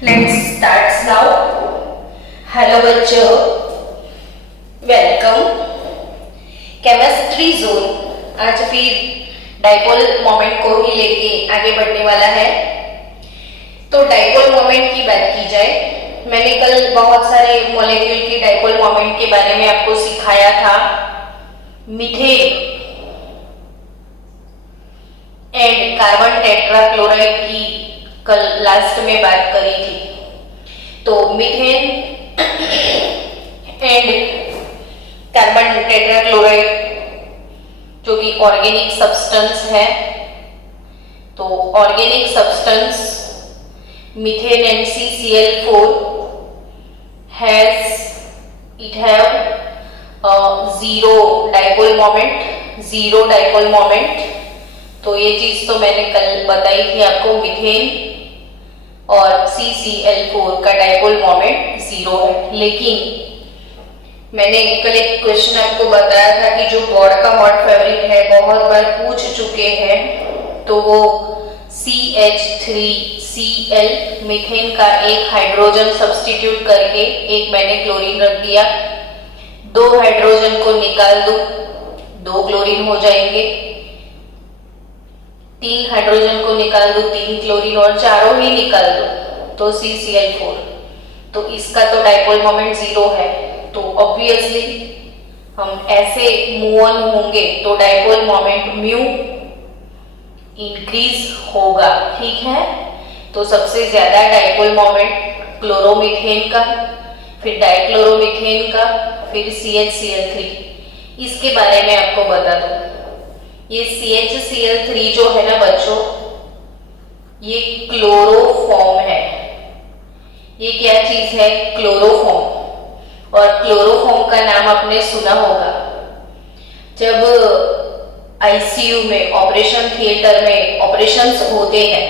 Let's start now. Hello बच्चों, welcome. Chemistry zone आज फिर डाइपोल मोमेंट को ही लेके आगे बढ़ने वाला है। तो डाइपोल मोमेंट की बात की जाए, मैंने कल बहुत सारे मॉलिक्यूल की डाइपोल मोमेंट के बारे में आपको सिखाया था। मीथेन एंड कार्बन टेट्राक्लोराइड की कल लास्ट में बात करी थी। तो मीथेन एंड कार्बन टेट्राक्लोराइड जो कि ऑर्गेनिक सब्सटेंस है, तो organic substance methane and CCl4 have zero dipole moment। तो ये चीज तो मैंने कल बताई थी आपको, मीथेन और CCl4 का डाइपोल मोमेंट 0 है। लेकिन मैंने कल एक क्वेश्चन आपको बताया था कि जो बोर्ड का हॉट फेवरेट है, बहुत बार पूछ चुके हैं, तो वो CH3Cl मीथेन का एक हाइड्रोजन सब्स्टिट्यूट करके एक मैंने क्लोरीन रख दिया, 2 हाइड्रोजन को निकाल दो, 2 क्लोरीन हो जाएंगे, 3 हाइड्रोजन को निकाल दो, 3 क्लोरीन, और चारों ही निकाल दो तो CCl4। तो इसका तो डाइपोल मोमेंट 0 है। तो ऑब्वियसली हम ऐसे मूव ऑन होंगे तो डाइपोल मोमेंट म्यू इंक्रीज होगा, ठीक है। तो सबसे ज्यादा डाइपोल मोमेंट क्लोरोमीथेन का, फिर डाइक्लोरोमीथेन का, फिर CHCl3। इसके बारे में आपको बता दूं, ये CHCl3 जो है ना बच्चों, ये क्लोरोफॉर्म है। ये क्या चीज है? क्लोरोफॉर्म। और क्लोरोफॉर्म का नाम आपने सुना होगा। जब ICU में, ऑपरेशन थिएटर में ऑपरेशंस होते हैं,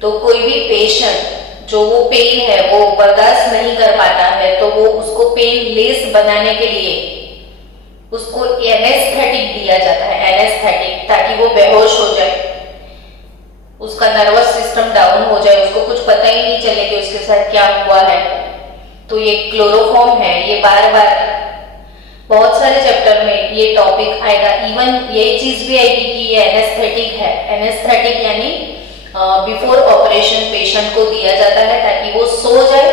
तो कोई भी पेशेंट जो वो पेन है वो बर्दाश्त नहीं कर पाता है, तो वो उसको पेन लेस बनाने के लिए उसको एनेस्थेटिक दिया जाता है, एनेस्थेटिक, ताकि वो बेहोश हो जाए, उसका नर्वस सिस्टम डाउन हो जाए, उसको कुछ पता ही नहीं चले कि उसके साथ क्या हुआ है। तो ये क्लोरोफॉर्म है। ये बार बार बहुत सारे चैप्टर में ये टॉपिक आएगा। इवन ये चीज भी आएगी कि ये एनेस्थेटिक है। एनेस्थेटिक यानी बिफोर ऑपरेशन पेशेंट को दिया जाता है ताकि वो सो जाए,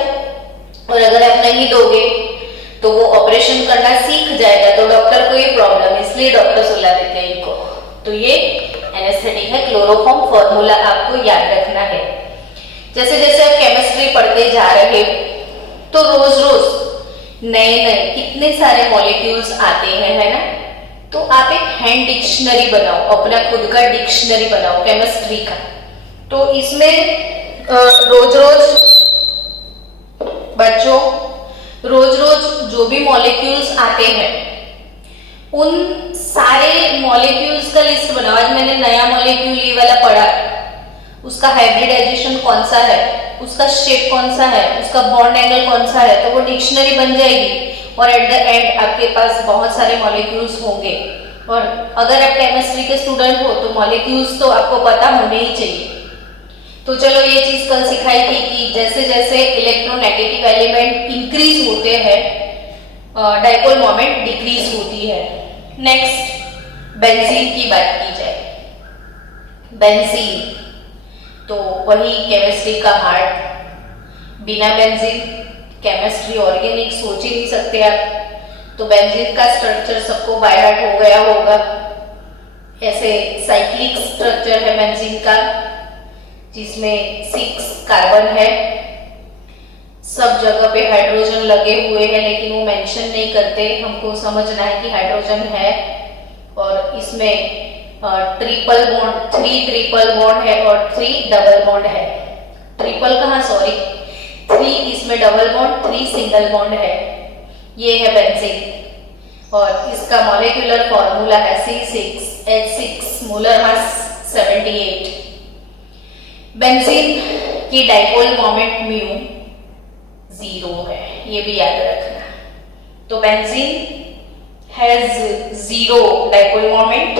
और अगर आप नहीं दोगे तो वो ऑपरेशन करना सीख जाएगा, तो डॉक्टर को ये प्रॉब्लम, इसलिए डॉक्टर सुला देते हैं इनको। तो ये एनेस्थेटिक है। क्लोरोफॉर्म फॉर्मूला आपको याद रखना है। जैसे जैसे आप केमिस्ट्री पढ़ते जा रहे हो तो रोज रोज नए नए कितने सारे मॉलिक्यूल्स आते हैं, है ना। तो आप एक हैंड डिक्शनरी बनाओ, अपना खुद का डिक्शनरी बनाओ केमिस्ट्री का। तो इसमें रोज रोज बच्चों, रोज रोज जो भी मॉलिक्यूल्स आते हैं उन सारे मॉलिक्यूल्स का लिस्ट बनाओ। आज मैंने नया मॉलिक्यूल ये वाला पढ़ा, उसका हाइब्रिडाइजेशन कौन सा है, उसका शेप कौन सा है, उसका बॉन्ड एंगल कौन सा है, तो वो डिक्शनरी बन जाएगी। और एट द एंड आपके पास बहुत सारे मॉलिक्यूल्स होंगे। और अगर आप केमिस्ट्री के स्टूडेंट हो तो मॉलिक्यूल्स तो आपको पता होने ही चाहिए। तो चलो, ये चीज कल सिखाई थी कि जैसे जैसे इलेक्ट्रोनेगेटिव एलिमेंट इंक्रीज होते हैं, डाइपोल मोमेंट डिक्रीज होती है। नेक्स्ट, बेंजीन की बात की जाए। बेंजीन तो वही केमिस्ट्री का हार्ट। बिना बेंजीन केमिस्ट्री ऑर्गेनिक सोच ही नहीं सकते आप। तो बेंजीन का स्ट्रक्चर सबको बाय हार्ट हो गया होगा। ऐसे साइक्लिक स्ट्रक्चर है बेंजीन का, जिसमें 6 कार्बन है। सब जगह पे हाइड्रोजन लगे हुए हैं, लेकिन वो मेंशन नहीं करते। हमको समझना है कि हाइड्रोजन है। और इसमें ट्रिपल बॉन्ड, 3 ट्रिपल बॉन्ड है और 3 डबल बॉन्ड है। ट्रिपल कहाँ, सॉरी, 3 इसमें डबल बॉन्ड, 3 सिंगल बॉन्ड है। ये है बेंजीन। और इसका मॉलिक्यूलर फॉर्मूला है C6H6, मोलर मास 78। बेंजीन की डाइपोल मोमेंट म्यू 0 है, ये भी याद रखना। तो benzene has 0 dipole moment.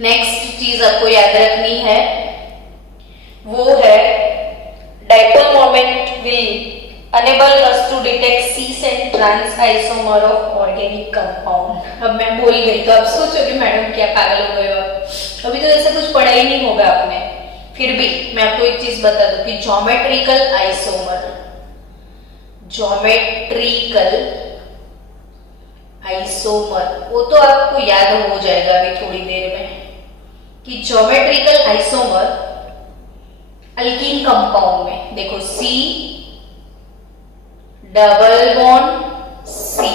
Next चीज आपको याद रखनी है वो है enable us to detect cis and trans isomer of organic compound. अब मैं बोल गई तो अब सोचोगे मैडम क्या पागल हो गए हो, अभी तो ऐसा कुछ पढ़ा ही नहीं होगा आपने। फिर भी मैं आपको एक चीज बता दूं कि ज्योमेट्रिकल आइसोमर वो तो आपको याद हो जाएगा अभी थोड़ी देर में कि ज्योमेट्रिकल आइसोमर अल्कीन कंपाउंड में देखो C डबल बॉन्ड C,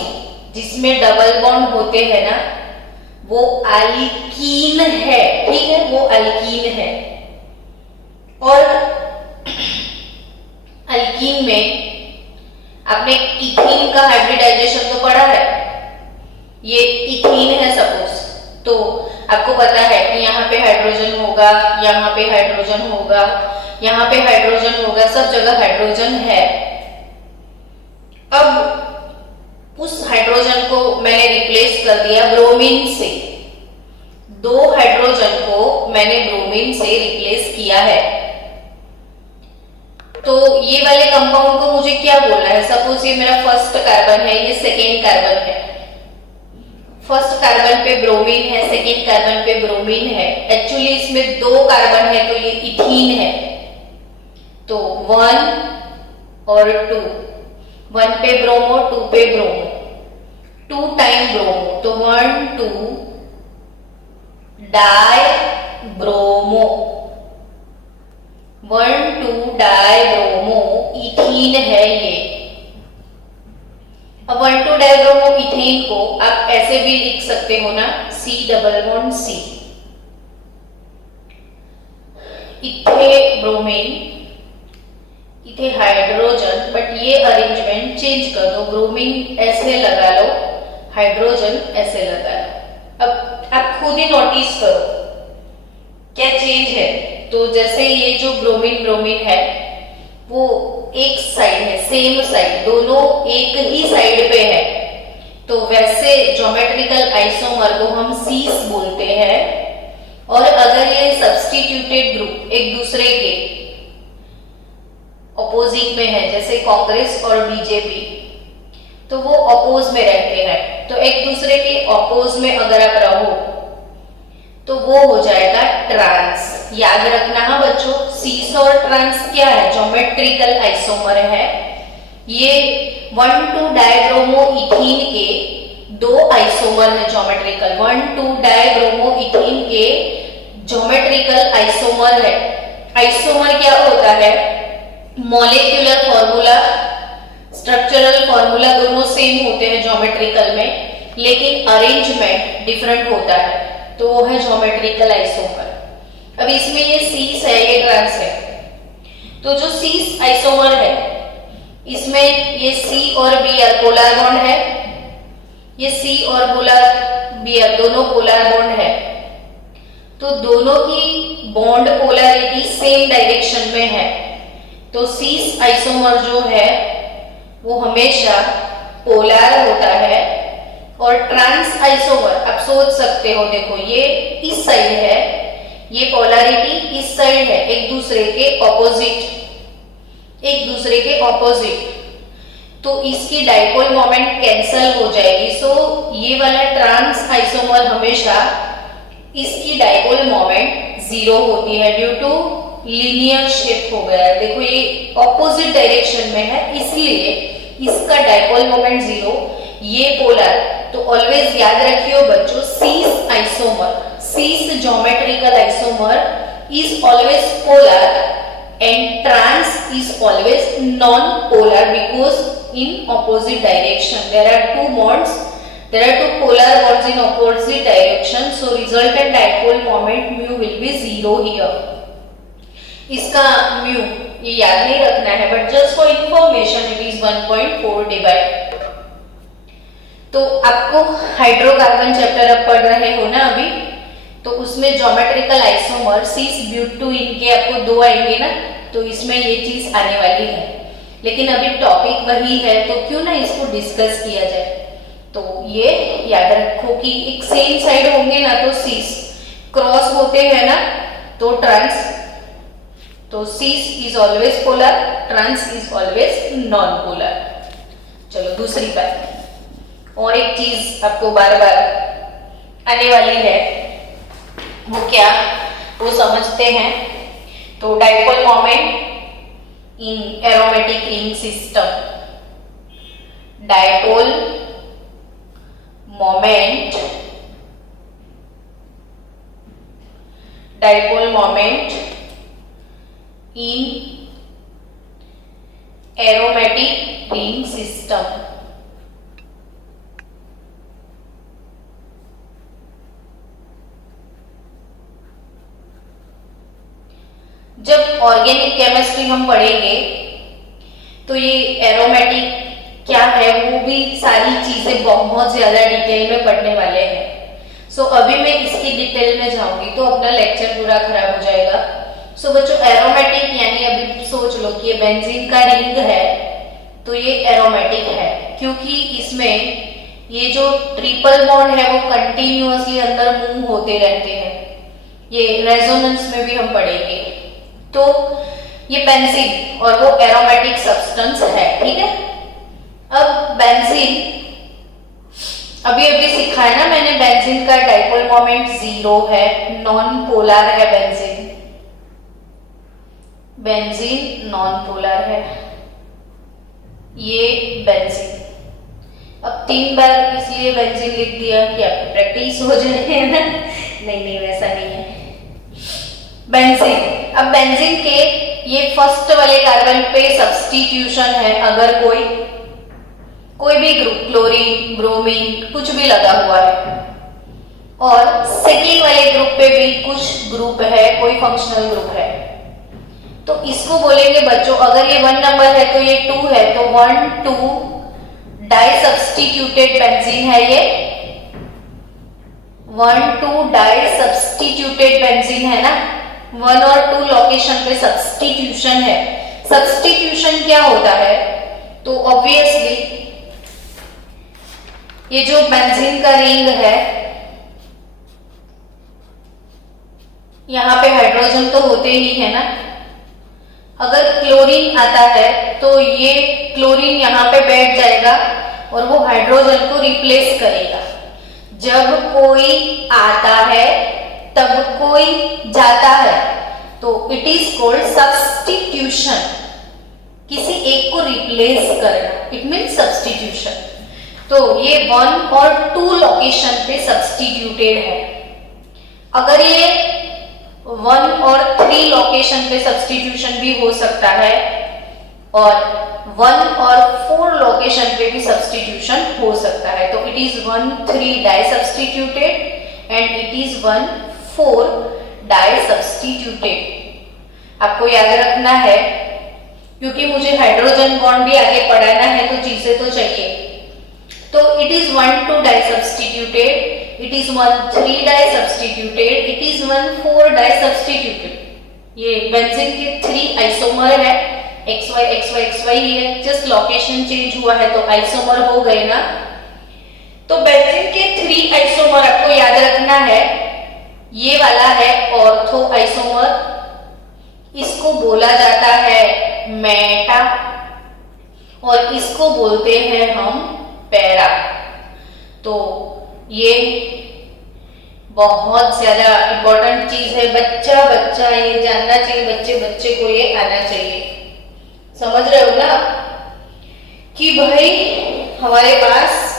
जिसमें डबल बॉन्ड होते हैं ना वो अल्कीन है, ठीक है, वो अल्कीन है। और अल्कीन में आपने इथीन का हाइब्रिडाइजेशन तो पढ़ा है, ये इथीन है सपोज, तो आपको पता है कि यहाँ पे हाइड्रोजन होगा, यहाँ पे हाइड्रोजन होगा, यहाँ पे हाइड्रोजन होगा, सब जगह हाइड्रोजन है। अब उस हाइड्रोजन को मैंने रिप्लेस कर दिया ब्रोमीन से, 2 हाइड्रोजन को मैंने ब्रोमीन से रिप्लेस किया है। तो ये वाले कंपाउंड को मुझे क्या बोलना है, सपोज ये मेरा फर्स्ट कार्बन है, ये सेकेंड कार्बन है, फर्स्ट कार्बन पे ब्रोमीन है, सेकेंड कार्बन पे ब्रोमीन है, एक्चुअली इसमें 2 कार्बन है तो ये इथीन है। तो 1 और 2, 1 पे ब्रोमो 2 पे ब्रोमो, 2 टाइम ब्रोमो, तो 1 2 die bromo, 1 2 die bromo ethene है ये। अब 1 2 डाई ब्रोमो इथीन को आप ऐसे भी लिख सकते हो ना, C डबल बॉन्ड C, इथे ब्रोमीन, इथे हाइड्रोजन, बट ये अरेंजमेंट चेंज कर दो, ब्रोमीन ऐसे लगा लो, हाइड्रोजन ऐसे लगा लो। अब आप खुद ही नोटिस करो क्या चेंज है। तो जैसे ये जो ब्रोमीन ब्रोमीन है वो एक साइड है, सेम साइड, दोनों एक ही साइड पे है, तो वैसे ज्योमेट्रिकल आइसोमर को हम सीस बोलते हैं। और अगर ये सब्स्टिट्यूटेड ग्रुप एक दूसरे के ऑपोजिट में है, जैसे कांग्रेस और बीजेपी, तो वो अपोज में रहते हैं, तो एक दूसरे के अपोज में अगर आप रहो तो वो हो जाएगा ट्रांस। याद रखना हाँ बच्चों, सीस और ट्रांस क्या है, ज्योमेट्रिकल आइसोमर है। ये 1 2 डाइब्रोमो इथीन के 2 आइसोमर है ज्योमेट्रिकल, 1 2 डाइब्रोमो इथीन के ज्योमेट्रिकल आइसोमर है। आइसोमर क्या होता है, मॉलिक्यूलर फॉर्मूला, स्ट्रक्चरल फॉर्मूला दोनों सेम होते हैं ज्योमेट्रिकल में, लेकिन अरेंजमेंट डिफरेंट होता है, तो वो है ज्योमेट्रिकल आइसोमर। अब इसमें ये सीस है, ये ट्रांस है, तो जो सीस आइसोमर है इसमें ये C और Br पोलर बॉन्ड है, ये C और Br दोनों पोलर बॉन्ड है, तो दोनों की बॉन्ड पोलरिटी सेम डायरेक्शन में है, तो सीस आइसोमर जो है वो हमेशा पोलर होता है। और ट्रांस आइसोमर आप सोच सकते हो, देखो ये इस साइड है, ये पोलैरिटी इस साइड है, एक दूसरे के ऑपोजिट, एक दूसरे के ऑपोजिट, तो इसकी डाइपोल मोमेंट कैंसल हो जाएगी। सो ये वाला ट्रांस आइसोमर हमेशा इसकी डाइपोल मोमेंट 0 होती है, ड्यू टू लीनियर शिफ्ट हो गया है। देखो ये ऑपोजिट डायरेक्शन में है, इसलिए इसका डाइपोल मोमेंट 0, ये पोलर। तो ऑलवेज याद रखियो बच्चों, cis isomer, cis geometrical isomer is always polar and trans is always non-polar because in opposite direction. There are two bonds, there are two polar bonds in opposite direction, so resultant dipole moment mu will be 0 here. इसका mu ये याद नहीं रखना है, but just for information it is 1.4 divide. तो आपको hydrocarbon chapter अब पढ़ रहे हो ना अभी, तो उसमें ज्योमेट्रिकल आइसोमर सीस ब्यूटूइन के आपको 2 आएंगे ना, तो इसमें ये चीज आने वाली है। लेकिन अभी टॉपिक वही है, तो क्यों ना इसको डिस्कस किया जाए। तो ये याद रखो कि एक सेम साइड होंगे ना तो सीस, क्रॉस होते हैं ना तो ट्रांस, तो cis is always polar, trans is always non polar. चलो दूसरी बात, और एक चीज आपको बार बार आने वाली है, वो क्या, वो समझते हैं। तो dipole moment in aromatic ring system, dipole moment, dipole moment in aromatic ring system. जब ऑर्गेनिक केमिस्ट्री हम पढ़ेंगे तो ये एरोमेटिक क्या है वो भी सारी चीजें बहुत ज्यादा डिटेल में पढ़ने वाले हैं। सो अभी मैं इसकी डिटेल में जाऊंगी तो अपना लेक्चर पूरा खराब हो जाएगा। सो बच्चों, एरोमेटिक यानी अभी सोच लो कि ये बेंजीन का रिंग है तो ये एरोमेटिक है, क्योंकि इसमें ये जो ट्रिपल बॉन्ड है वो कंटिन्यूअसली अंदर मूव होते रहते हैं। ये रेजोनेंस में भी हम पढ़ेंगे। तो ये बेंजीन और वो एरोमेटिक सब्सटेंस है, ठीक है। अब बेंजीन अभी अभी सीखा है ना मैंने, बेंजीन का डाइपोल मोमेंट 0 है, नॉन पोलर है बेंजीन, बेंजीन नॉन पोलर है ये बेंजीन। अब 3 बार इसलिए बेंजीन लिख दिया कि आपकी प्रैक्टिस हो जाए, है ना। नहीं वैसा नहीं है। बेंजीन, अब बेंजीन के ये फर्स्ट वाले कार्बन पे सब्स्टिट्यूशन है। अगर कोई भी ग्रुप, क्लोरीन, ब्रोमीन, कुछ भी लगा हुआ है, और सेकेंड वाले ग्रुप पे भी कुछ ग्रुप है, कोई फंक्शनल ग्रुप है, तो इसको बोलेंगे बच्चों, अगर ये 1 नंबर है तो ये 2 है, तो 1,2 डाई सब्स्टिट्यूटेड बेंजीन है ये, 1,2 डाई सब्स्टिट्यूटेड बेंजीन है ना। 1 और 2 लोकेशन पे सब्स्टिट्यूशन है। सब्स्टिट्यूशन क्या होता है, तो ऑब्वियसली ये जो बेंजीन का रिंग है, यहां पे हाइड्रोजन तो होते ही है ना। अगर क्लोरीन आता है तो ये क्लोरीन यहां पे बैठ जाएगा और वो हाइड्रोजन को रिप्लेस करेगा। जब कोई आता है तब कोई जाता है, तो इट इज कॉल्ड सब्स्टिट्यूशन। किसी एक को रिप्लेस करना, इट मीन्स सब्स्टिट्यूशन। तो ये 1 और 2 लोकेशन पे सब्स्टिट्यूटेड है। अगर ये 1 और 3 लोकेशन पे सब्स्टिट्यूशन भी हो सकता है, और 1 और 4 लोकेशन पे भी सब्स्टिट्यूशन हो सकता है। तो it is 1,3 di substituted and it is 1,4 di substituted. आपको याद रखना है, क्योंकि मुझे हाइड्रोजन बॉन्ड भी आगे पढ़ाना है तो चीजें तो चाहिए। तो it is 1,2 di substituted, it is 1,3 di substituted, it is 1,4 di substituted. ये बेंजीन के 3 आइसोमर है, XY XY XY है, जस्ट लोकेशन चेंज हुआ है तो आइसोमर हो गए ना। तो बेंजीन के 3 आइसोमर आपको याद रखना है। ये वाला है ऑर्थो आइसोमर, इसको बोला जाता है मेटा, और इसको बोलते हैं हम पैरा। तो ये बहुत ज्यादा इंपॉर्टेंट चीज है, बच्चा ये जानना चाहिए, बच्चे को ये आना चाहिए। समझ रहे हो ना कि भाई हमारे पास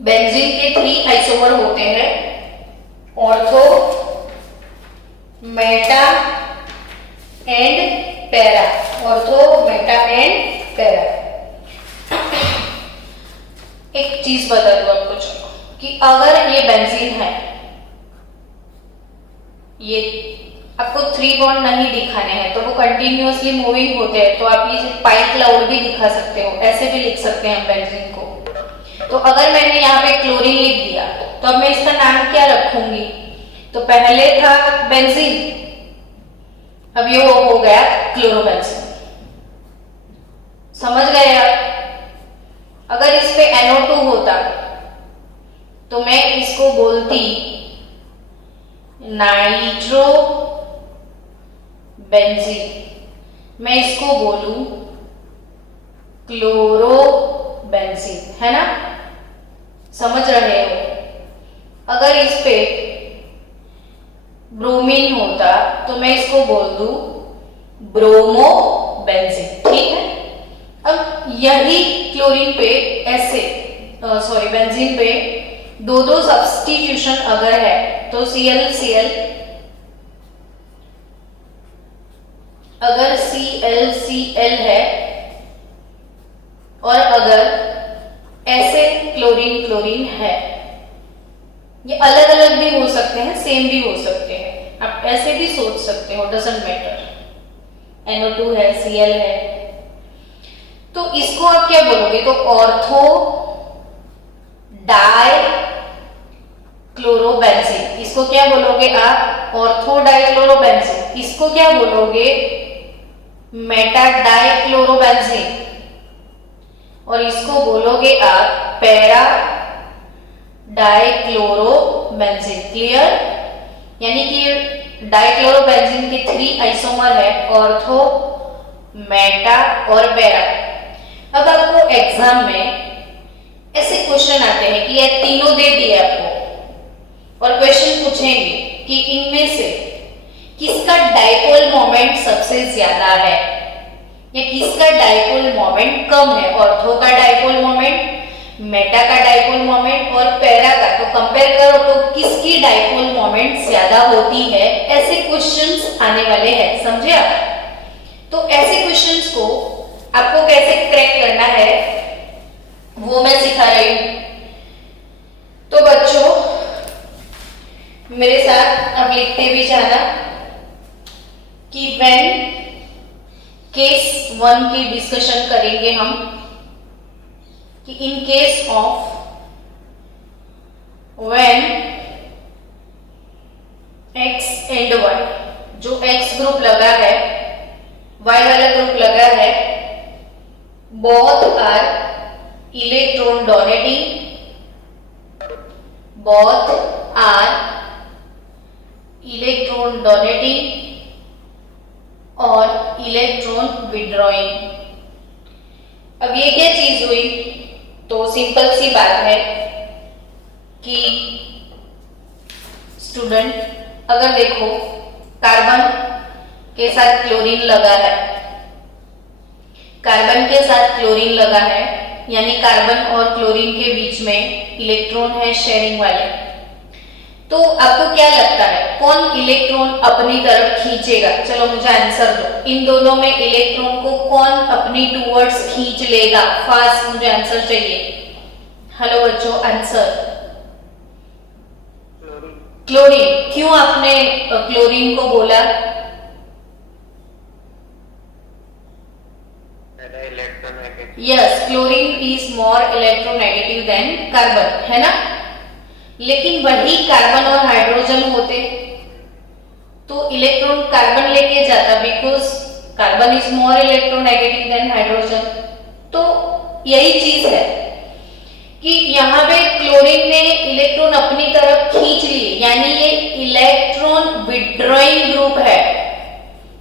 बेंजीन के 3 आइसोमर होते हैं, ortho, Meta and para, ortho, Meta and para. एक चीज बता दूं आपको, चलो, कि अगर ये बेंजीन है, ये आपको 3 बॉन्ड नहीं दिखाने हैं तो वो कंटिन्यूअसली मूविंग होते हैं, तो आप ये पाई क्लाउड भी दिखा सकते हो, ऐसे भी लिख सकते हैं बेंजीन को। तो अगर मैंने यहाँ पे क्लोरीन लिख दिया तो अब मैं इसका नाम क्या रखूंगी, तो पहले था बेंजीन, अब ये हो गया क्लोरोबेंजीन। समझ गए आप? अगर इस पे NO2 होता तो मैं इसको बोलती नाइट्रो बेंजीन, मैं इसको बोलूं क्लोरोबेंजीन, है ना, समझ रहे हो। अगर इस पे ब्रोमीन होता तो मैं इसको बोल दूं ब्रोमोबेंजीन, ठीक है। अब यही क्लोरीन पे ऐसे बेंजीन पे दो सब्स्टिट्यूशन अगर है तो ClCl, अगर ClCl है और अगर ऐसे क्लोरीन क्लोरीन है, ये अलग अलग भी हो सकते हैं, सेम भी हो सकते हैं, आप ऐसे भी सोच सकते हो, डजंट मैटर। NO2 है, Cl है, तो इसको आप क्या बोलोगे, तो ऑर्थो डाई क्लोरोबेंजीन, इसको क्या बोलोगे आप, ऑर्थो डाई क्लोरोबेंजीन। इसको क्या बोलोगे, मेटा डाई क्लोरोबेंजीन, और इसको बोलोगे आप पैरा डाइक्लोरोबेंजीन। क्लियर, यानी कि डाइक्लोरोबेंजीन के 3 आइसोमर है, ऑर्थो, मेटा और पैरा। अब आपको एग्जाम में ऐसे क्वेश्चन आते हैं कि ये तीनों दे दिए आपको और क्वेश्चन पूछेंगे कि इनमें से किसका डाइपोल मोमेंट सबसे ज्यादा है या किसका डाइपोल मोमेंट कम है, ऑर्थो का डाइपोल मोमेंट, मेटा का डाइपोल मोमेंट और पैरा का, तो कंपेयर करो तो किसकी डाइपोल मोमेंट ज्यादा होती है। ऐसे क्वेश्चंस आने वाले हैं, समझे आप। तो ऐसे क्वेश्चंस को आपको कैसे क्रैक करना है वो मैं सिखा रही हूं। तो बच्चों मेरे साथ अब लिखते भी जाना कि व्हेन केस 1 की डिस्कशन करेंगे हम, कि in case of when x and y, जो x ग्रुप लगा है, y वाला ग्रुप लगा है, both are electron donating, both are electron donating और इलेक्ट्रॉन विड्रॉइंग। अब ये क्या चीज हुई, तो सिंपल सी बात है कि स्टूडेंट अगर देखो कार्बन के साथ क्लोरीन लगा है, कार्बन के साथ क्लोरीन लगा है, यानी कार्बन और क्लोरीन के बीच में इलेक्ट्रॉन है शेयरिंग वाले, तो आपको क्या लगता है कौन इलेक्ट्रॉन अपनी तरफ खींचेगा? चलो मुझे आंसर दो, इन दोनों में इलेक्ट्रॉन को कौन अपनी टूवर्ड्स खींच लेगा? फास्ट मुझे आंसर चाहिए। हेलो बच्चों, आंसर क्लोरीन। क्यों आपने क्लोरीन को बोला? Yes, chlorine is more electronegative than carbon, है ना। लेकिन वही कार्बन और हाइड्रोजन होते तो इलेक्ट्रॉन कार्बन लेके जाता, because carbon is more electronegative than hydrogen. तो यही चीज है कि यहाँ पे क्लोरीन ने इलेक्ट्रॉन अपनी तरफ खींच लिए, यानी ये इलेक्ट्रॉन विड्रॉइंग ग्रुप है,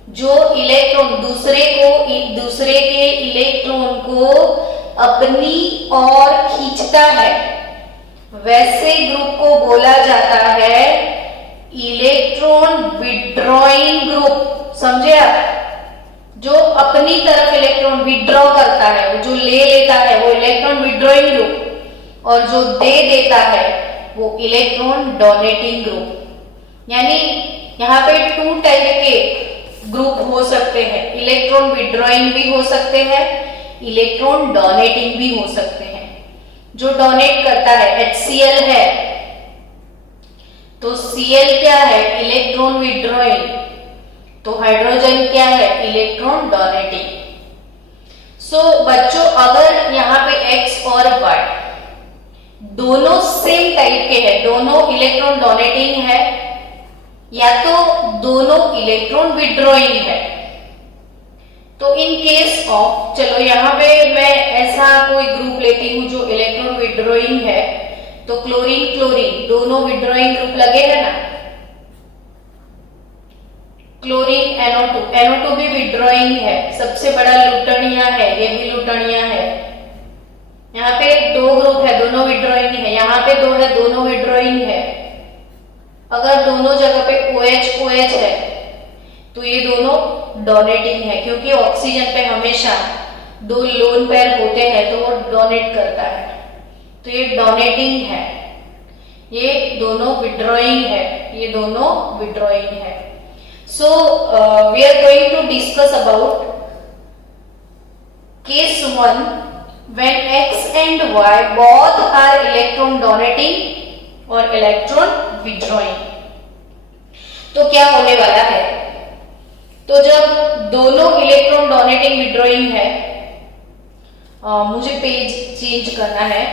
जो इलेक्ट्रॉन दूसरे के इलेक्ट्रॉन को अपनी ओर खींचता है, वैसे ग्रुप को बोला जाता है इलेक्ट्रॉन विड्रॉइंग ग्रुप। समझे आप? जो अपनी तरफ इलेक्ट्रॉन विड्रॉ करता है, जो ले लेता है वो इलेक्ट्रॉन विड्रॉइंग ग्रुप, और जो दे देता है वो इलेक्ट्रॉन डोनेटिंग ग्रुप। यानी यहाँ पे 2 टाइप के ग्रुप हो सकते हैं, इलेक्ट्रॉन विड्रॉइंग भी हो सकते हैं, इलेक्ट्रॉन डोनेटिंग भी हो सकते हैं। जो डोनेट करता है HCl है, तो Cl क्या है? Electron withdrawing. तो हाइड्रोजन क्या है? Electron donating. सो बच्चों अगर यहाँ पे X और Y दोनों सेम टाइप के हैं, दोनों इलेक्ट्रॉन डोनेटिंग है या तो दोनों इलेक्ट्रॉन विड्रॉइंग है, तो इन केस ऑफ, चलो यहाँ पे मैं ऐसा कोई ग्रुप लेती हूं जो इलेक्ट्रॉन विड्रॉइंग है, तो क्लोरीन क्लोरीन दोनों विड्रॉइंग ग्रुप लगे हैं ना, क्लोरीन NO2, NO2 भी विड्रॉइंग है, सबसे बड़ा लुटनिया है, ये भी लुटनिया है। यहाँ पे 2 ग्रुप है, दोनों विड्रॉइंग है, यहाँ पे 2 है, दोनों विड्रॉइंग है। अगर दोनों जगह पे OH OH है तो ये दोनों डोनेटिंग है, क्योंकि ऑक्सीजन पे हमेशा 2 लोन पेयर होते हैं तो वो डोनेट करता है, तो ये डोनेटिंग है। ये दोनों विड्रॉइंग है, ये दोनों विड्रॉइंग है। So we are going to discuss about case 1 when X and Y both are electron donating और electron withdrawing। तो क्या होने वाला है, तो जब दोनों इलेक्ट्रॉन डोनेटिंग विड्रॉइंग है, मुझे पेज चेंज करना है।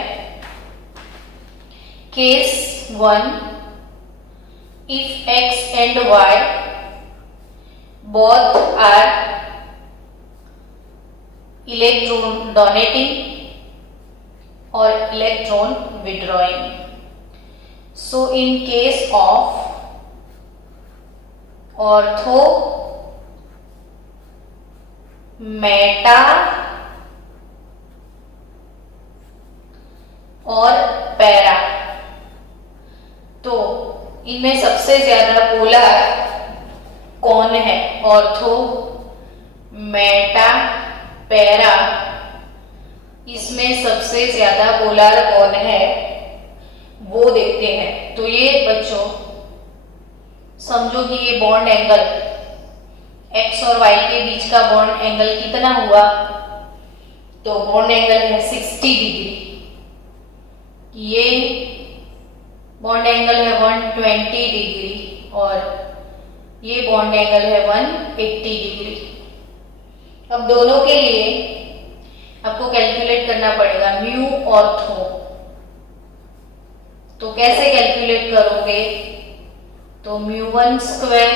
Case 1 if X and Y both are electron donating or electron withdrawing, so in case of ortho Meta और पैरा, तो इनमें सबसे ज्यादा पोलर कौन है, ऑर्थो मेटा पैरा, इसमें सबसे ज्यादा पोलर कौन है वो देखते हैं। तो ये बच्चों समझो कि ये बॉन्ड एंगल X और Y के बीच का बॉन्ड एंगल कितना हुआ, तो बॉन्ड एंगल है 60 डिग्री, ये बॉन्ड एंगल है 120 डिग्री और ये बॉन्ड एंगल है 180 डिग्री। अब दोनों के लिए आपको कैलकुलेट करना पड़ेगा म्यू ऑर्थो। तो कैसे कैलकुलेट करोगे, तो μ1 square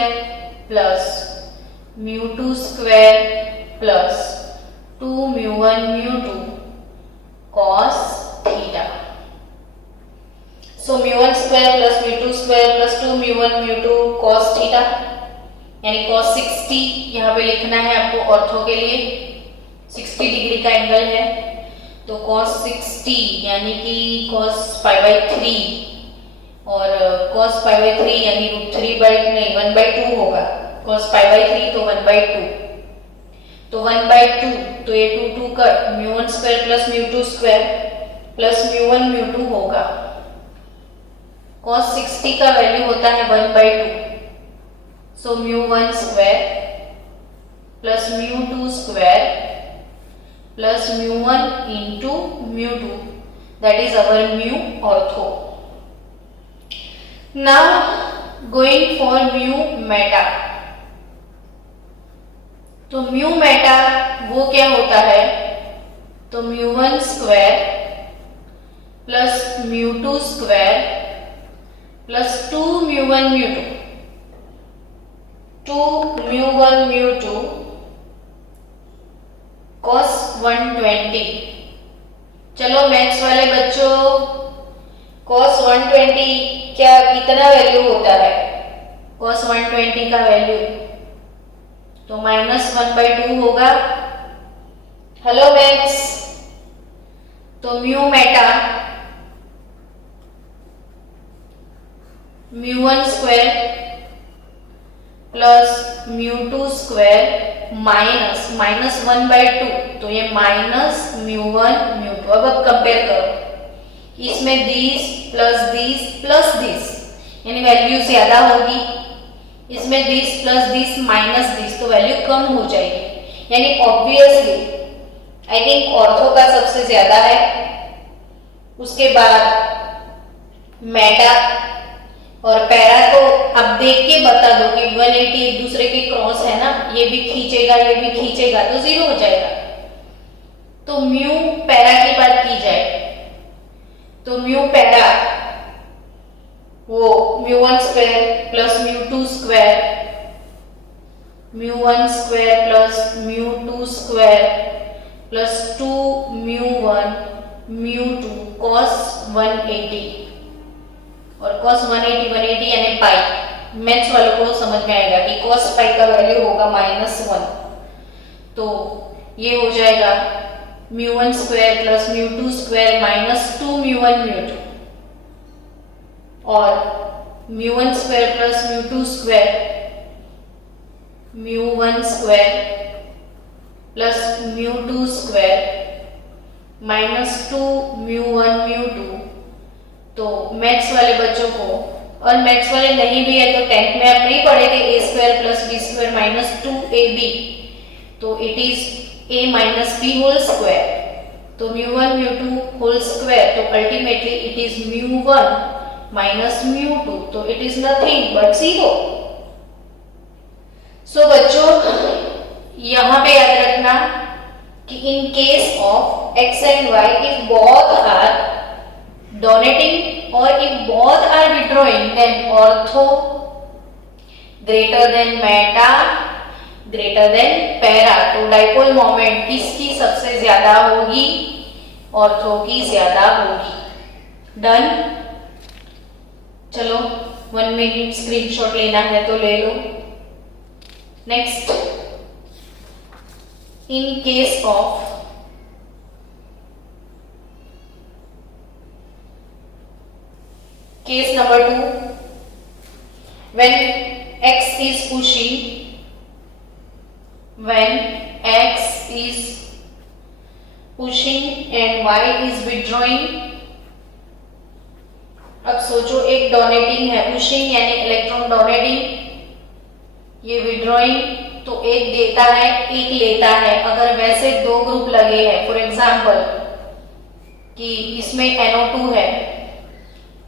plus μ2 square plus 2μ1 μ2 cos theta. So μ1 square plus μ2 square plus 2μ1 μ2 cos theta, यानी cos 60 यहाँ पे लिखना है आपको ऑर्थो के लिए, 60 डिग्री का एंगल है, तो cos 60 यानी कि cos π/3 और cos π/3 यानी √3/1/2 होगा, cos π/3 तो 1/2, तो 1/2, तो ये 2 cut, μ1 square plus μ2 square plus μ1 μ2 होगा। cos 60 का वैल्यू होता है 1/2, so μ1 square plus μ2 square plus μ1 into μ2, that is our mu ortho। Now going for mu meta, तो mu meta वो क्या होता है, तो μ1 square plus μ2 square plus 2μ1 μ2, 2μ1 μ2 cos 120। चलो मैथ्स वाले बच्चों, cos 120 क्या कितना वैल्यू होता है, cos 120 का वैल्यू तो -1/2 होगा। हेलो मैथ्स, तो mu meta μ1 square plus μ2 square minus -1/2, तो ये माइनस μ1 μ2। अब कंपेयर करो, इसमें दिस प्लस दिस यानी वैल्यू ज्यादा होगी, इसमें this plus this minus this, तो वैल्यू कम हो जाएगी, यानी ऑब्वियसली आई थिंक ऑर्थो का सबसे ज्यादा है, उसके बाद मेटा और पैरा। तो अब देख के बता दो कि 180 एक दूसरे के क्रॉस है ना, ये भी खींचेगा ये भी खींचेगा तो 0 हो जाएगा। तो म्यू पैरा की बात की जाए तो म्यू पैरा वो μ1 square plus μ2 square, μ1 square plus μ2 square plus 2μ1 μ2 cos 180 और cos 180 यानी पाई, मैथ्स वालों को समझ में आएगा कि cos पाई का वैल्यू होगा -1, तो ये हो जाएगा μ1 स्क्वायर प्लस μ2 स्क्वायर माइनस 2 μ1 μ2, और μ1 square plus μ2 square μ1 square plus μ2 square minus 2 μ1 μ2। तो मैथ्स वाले बच्चों को, और मैथ्स वाले नहीं भी है तो 10th में आप नहीं पढ़े थे a square plus b square minus 2ab, तो it is a minus b whole square, तो μ1 μ2 होल स्क्वायर, तो अल्टीमेटली इट इज μ1 माइनस μ2, तो it is nothing but 0। So बच्चों यहां पे याद रखना कि in case of x and y if both are donating और if both are withdrawing then ortho greater than meta greater than para, तो dipole moment किसकी सबसे ज्यादा होगी? ऑर्थो की ज्यादा होगी। डन। चलो 1 मिनट स्क्रीनशॉट लेना है तो ले लो। Next, in case of case number 2, when x is pushing and y is withdrawing। अब सोचो, एक डोनेटिंग है, पुशिंग यानी इलेक्ट्रॉन डोनेटिंग, ये विड्रॉइंग, तो एक देता है एक लेता है। अगर वैसे दो ग्रुप लगे हैं, फॉर एग्जांपल कि इसमें NO2 है,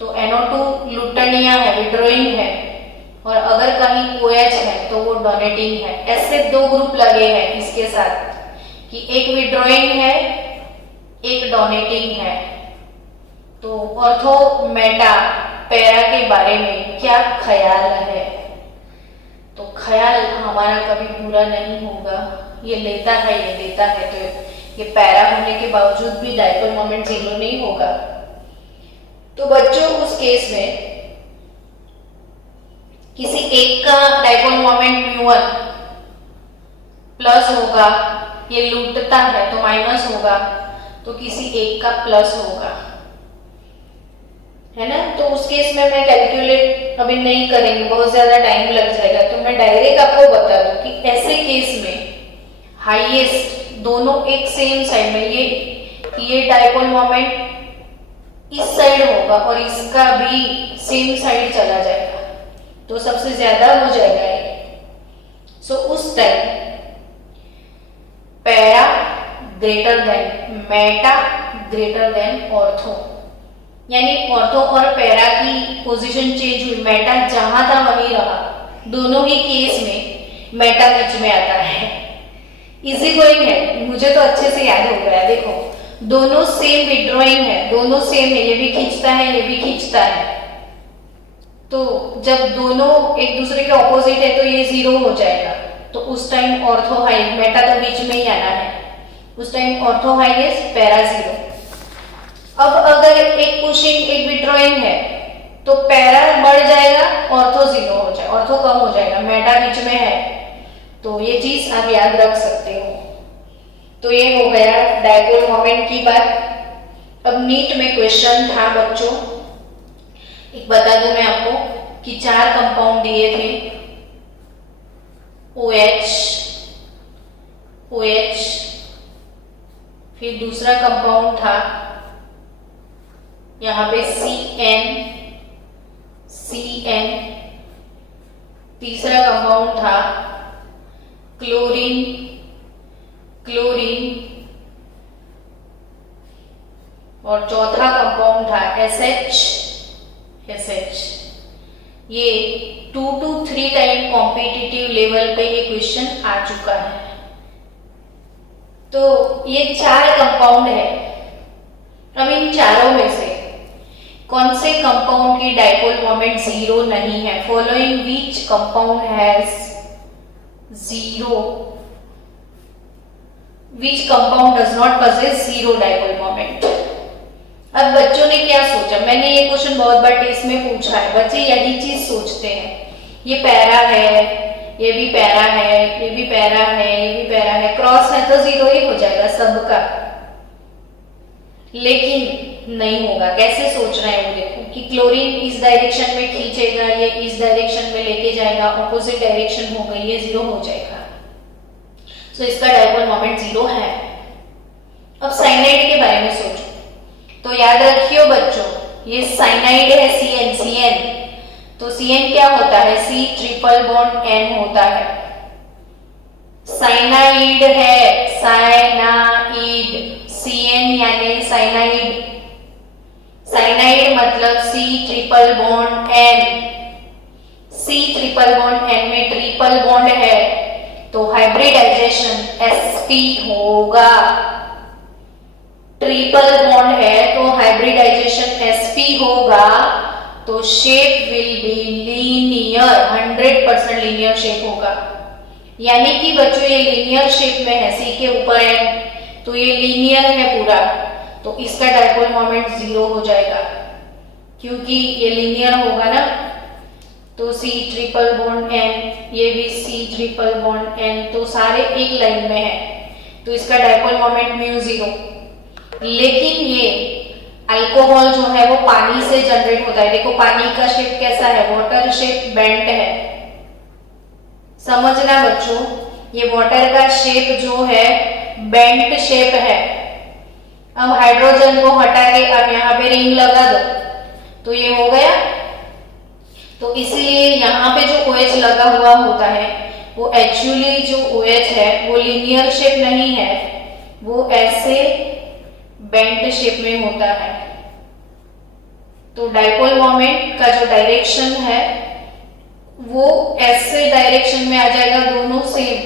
तो NO2 लुटनिया है, विड्रॉइंग है, और अगर कहीं OH है तो वो डोनेटिंग है। ऐसे दो ग्रुप लगे हैं इसके साथ कि एक विड्रॉइंग है एक डोनेटिंग है। तो ऑर्थो मेटा पैरा के बारे में क्या ख्याल है? तो ख्याल हमारा कभी पूरा नहीं होगा। ये लेता है ये देता है, तो ये पैरा होने के बावजूद भी डाइपोल मोमेंट 0 नहीं होगा। तो बच्चों उस केस में किसी एक का डाइपोल मोमेंट μ1 प्लस होगा, ये लूटता है तो माइनस होगा, तो किसी एक का प्लस होगा, है ना। तो उस केस में मैं कैलकुलेट अभी नहीं करेंगे, बहुत ज्यादा टाइम लग जाएगा, तो मैं डायरेक्ट आपको बता दूं कि ऐसे केस में हाईएस्ट दोनों एक सेम साइड में, ये डाइपोल मोमेंट इस साइड होगा और इसका भी सेम साइड चला जाएगा, तो सबसे ज्यादा हो जाएगा ये। सो उस time para greater than meta greater then ortho, यानी ऑर्थो और पैरा की पोजीशन चेंज हुई, मेटा जहां था वहीं रहा। दोनों ही केस में मेटा बीच में आता है। इजी गोइंग है, मुझे तो अच्छे से याद हो गया। देखो दोनों सेम विड्रॉइंग है, दोनों सेम है, ये भी खींचता है ये भी खींचता है, तो जब दोनों एक दूसरे के ऑपोजिट है तो ये 0 हो जाएगा। तो उस टाइम ऑर्थो हाई, मेटा तो बीच में ही आना है, उस टाइम ऑर्थो हाईएस्ट पैरा 0। अब अगर एक पुशिंग एक विड्रॉइंग है तो पैरा बढ़ जाएगा, ऑर्थो 0 हो जाएगा, ऑर्थो कम हो जाएगा, मेटा बीच में है। तो ये चीज आप याद रख सकते हो। तो ये हो गया डाइपोल मोमेंट की बात। अब नीट में क्वेश्चन था बच्चों, एक बता दूं मैं आपको कि 4 कंपाउंड दिए थे, OH, फिर दूसरा कंपाउंड था यहाँ पे CN, तीसरा कंपाउंड था क्लोरीन, और चौथा कंपाउंड था SH। ये 2 to 3 टाइम कॉम्पिटिटिव लेवल पे ये क्वेश्चन आ चुका है। तो ये 4 कंपाउंड है। अब इन चारों में से कौन से कंपाउंड की डाइपोल मोमेंट 0 नहीं है? Following which compound has 0, which compound does not possess 0 dipole moment. अब बच्चों ने क्या सोचा, मैंने ये क्वेश्चन बहुत बार टेस्ट में पूछा है, बच्चे यही चीज सोचते हैं ये पैरा है, ये भी पैरा है, ये भी पैरा है, ये भी पैरा है, क्रॉस है तो जीरो ही हो जाएगा सबका। लेकिन नहीं होगा। कैसे सोच रहे हैं वो देखो कि क्लोरीन इस डायरेक्शन में खींचेगा, ये इस डायरेक्शन में लेके जाएगा, ऑपोजिट डायरेक्शन हो गई, ये जीरो हो जाएगा। सो इसका डायपोल मोमेंट जीरो है। अब साइनाइड के बारे में सोचो तो याद रखियो बच्चों, ये साइनाइड है CN। तो CN क्या होता है? C ट्रिपल बॉन्ड N होता है। साइनाइड है, साइनाइड, CN यानी साइनाइड। साइनाइड मतलब C triple bond N। C triple bond N में ट्रिपल बॉन्ड है तो हाइब्रिडाइजेशन sp होगा। ट्रिपल बॉन्ड है तो हाइब्रिडाइजेशन sp होगा, तो shape will be linear, 100% linear shape होगा। यानी कि बच्चों ये लीनियर शेप में है, C के ऊपर N, तो ये लीनियर है पूरा, तो इसका डायपोल मोमेंट जीरो हो जाएगा क्योंकि ये लीनियर होगा ना। तो C ट्रिपल बॉन्ड N, ये भी C ट्रिपल बॉन्ड N, तो सारे एक लाइन में है, तो इसका डायपोल मोमेंट म्यू जीरो। लेकिन ये अल्कोहल जो है वो पानी से जनरेट होता है। देखो पानी का शेप कैसा है? वाटर शेप बेंट है। समझना बच्चों, ये वाटर का शेप जो है बेंट शेप है। अब हाइड्रोजन को हटा के अब यहाँ पे रिंग लगा दो तो ये हो गया। तो इसलिए यहाँ पे जो OH लगा हुआ होता है वो एक्चुअली जो OH है वो लीनियर शेप नहीं है, वो ऐसे बेंट शेप में होता है। तो डायपोल मोमेंट का जो डायरेक्शन है वो ऐसे डायरेक्शन में आ जाएगा, दोनों सेम।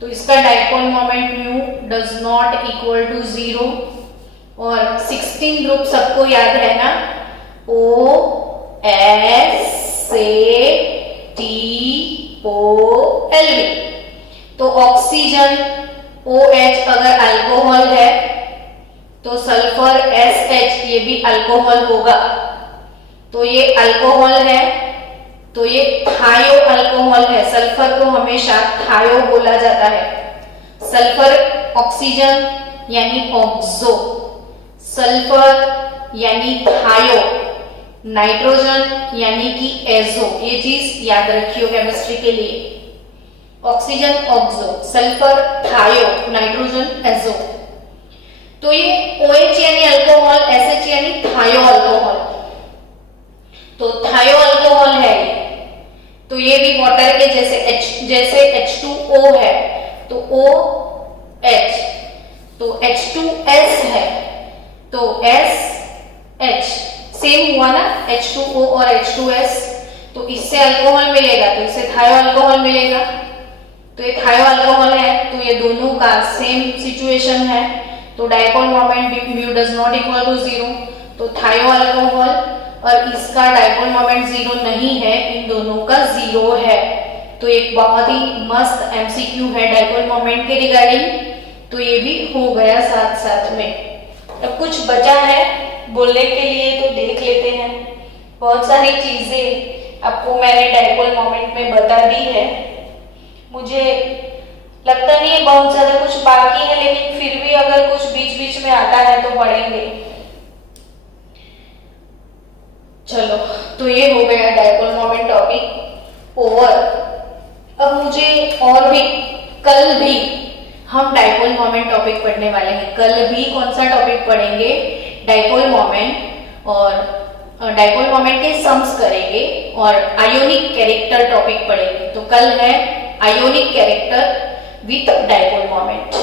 तो इसका dipole moment mu does not equal to zero. और 16 ग्रुप सबको याद है ना? OSATOLV। तो ऑक्सीजन OH अगर अल्कोहल है तो सल्फर SH ये भी अल्कोहल होगा। तो ये अल्कोहल है तो ये थायो अल्कोहल है। सल्फर को हमेशा थायो बोला जाता है। सल्फर ऑक्सीजन यानी ऑक्सो, सल्फर यानी थायो, नाइट्रोजन यानी कि एजो। ये चीज याद रखियो केमिस्ट्री के लिए। ऑक्सीजन ऑक्सो, सल्फर थायो, नाइट्रोजन एजो। तो ये OH यानी अल्कोहल, SH यानी थायो अल्कोहल। तो थायो अल्कोहल है ये। तो ये भी वाटर के जैसे H2O है तो OH, तो H2S है तो SH, सेम हुआ ना H2O और H2S। तो इससे अल्कोहल मिलेगा तो इससे थायो अल्कोहल मिलेगा। तो ये थायो अल्कोहल है तो ये दोनों का सेम सिचुएशन है। तो dipole moment mu does not equal to zero. तो थायो अल्कोहल और इसका डायपोल मोमेंट जीरो नहीं है, इन दोनों का जीरो है। तो एक बहुत ही मस्त MCQ है डायपोल मोमेंट के रिगार्डिंग। तो ये भी हो गया साथ साथ में। अब कुछ बचा है बोलने के लिए तो देख लेते हैं। बहुत सारी चीजें आपको मैंने डायपोल मोमेंट में बता दी है। मुझे लगता नहीं है बहुत ज्यादा कुछ बाकी है, लेकिन फिर भी अगर कुछ बीच बीच में आता है तो पढ़ेंगे। चलो, तो ये हो गया डायपोल मोमेंट टॉपिक ओवर। अब मुझे और भी कल भी हम डायपोल मोमेंट टॉपिक पढ़ने वाले हैं। कल भी कौन सा टॉपिक पढ़ेंगे? डायपोल मोमेंट, और डायपोल मोमेंट के सम्स करेंगे और आयोनिक कैरेक्टर टॉपिक पढ़ेंगे। तो कल है ionic character with dipole moment.